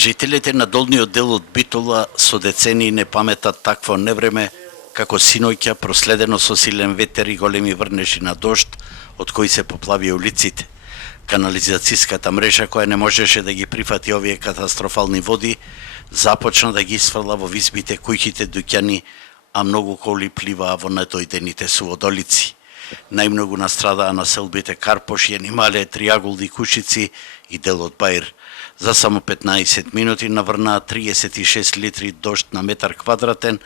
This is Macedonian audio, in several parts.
Жителите на долниот дел од Битола со децении не паметат такво невреме, како синоќа проследено со силен ветер и големи врнежи на дожд, од кои се поплави улиците. Канализацијската мрежа, која не можеше да ги прифати овие катастрофални води, започна да ги сврла во визбите, куќите, дуќани, а многу коли пливаа во недојдените суводолици. Најмногу настрадаа населбите Карпош, Јанимале, Триаголди, Кушици и делот Баир. За само 15 минути наврнаа 36 литри дожд на метар квадратен,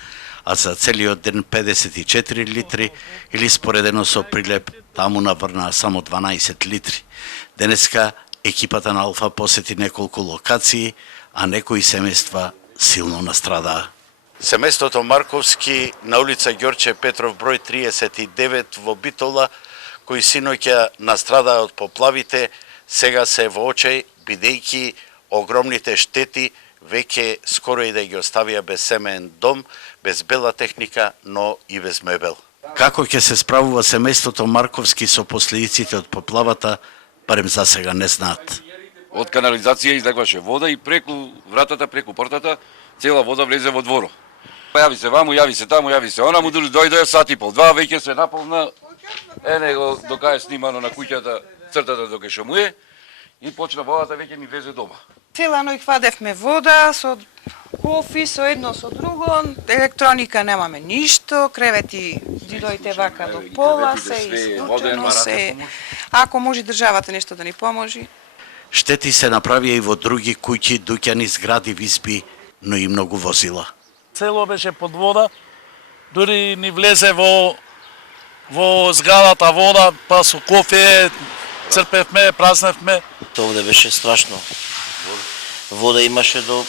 а за целиот ден 54 литри или споредено со прилеп таму наврнаа само 12 литри. Денеска екипата на Алфа посети неколку локации, а некои семејства силно настрадаа. Семејството Марковски на улица Ѓорче Петров број 39 во Битола, кои синоќа настрадаа од поплавите, сега се во очај, бидејќи огромните штети веќе скоро и да ги оставија без семеен дом, без бела техника, но и без мебел. Како ќе се справува семејството Марковски со последиците од поплавата, барем за сега не знаат. Од канализација излегваше вода и преку вратата, преку портата, цела вода влезе во дворо. Јави се ваму, јави се таму, јави се онаму, дојде сат и пол, два веќе се наполна, него докај снимано на куќата, цртата докај му е, и почна водата веќе ми влезе дома. Цела ноќ вадевме вода со кофи, со едно со друго, електроника немаме ништо, кревети дидоите вака до пола, се исклучено се. Ако може државата нешто да ни поможи. Штети се направија и во други куќи, дуќани, згради, визби, но и многу возила. Цело беше под вода, дури ни влезе во зградата вода, па со кофе црпевме, празневме. Овде беше страшно. Вода имаше до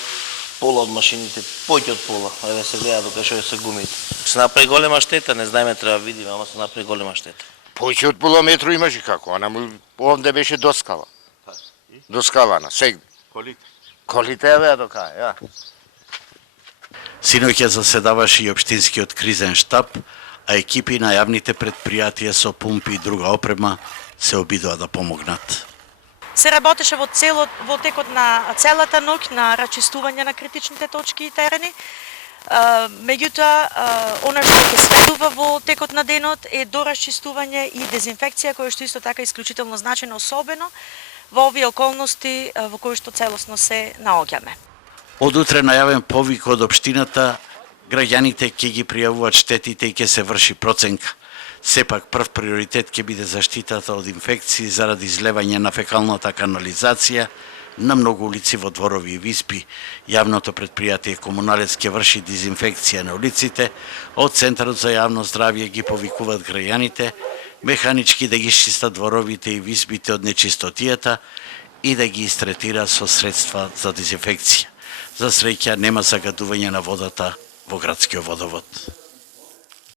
пола од машините, поќе од пола. Еве се гледа дока што се гумите. Се направи голема штета, не знаеме, треба да видиме, ама се направи голема штета. Поќе од пола метро имаше како, овде беше доскала. Доскалана, сегде. Колите беа до кај, ја. Синоќа заседаваше и општинскиот кризен штаб, а екипи на јавните предпријатија со пумпи и друга опрема се обидоа да помогнат. Се работеше во текот на целата ноќ на рачистување на критичните точки и терени. Меѓутоа, она што ќе следува во текот на денот е дорасчистување и дезинфекција, која што исто така е исклучително значајна, особено во овие околности во кои што целосно се наоѓаме. Од утре најавен повик од општината, граѓаните ќе ги пријавуваат штетите и ќе се врши проценка. Сепак прв приоритет ќе биде заштитата од инфекции заради излевање на фекалната канализација на многу улици во дворови и визби. Јавното предпријатие Комуналец ќе врши дезинфекција на улиците, од Центарот за јавно здравје ги повикуваат граѓаните механички да ги чистат дворовите и визбите од нечистотијата и да ги истретира со средства за дезинфекција. За среќа нема загадување на водата во градскиот водовод.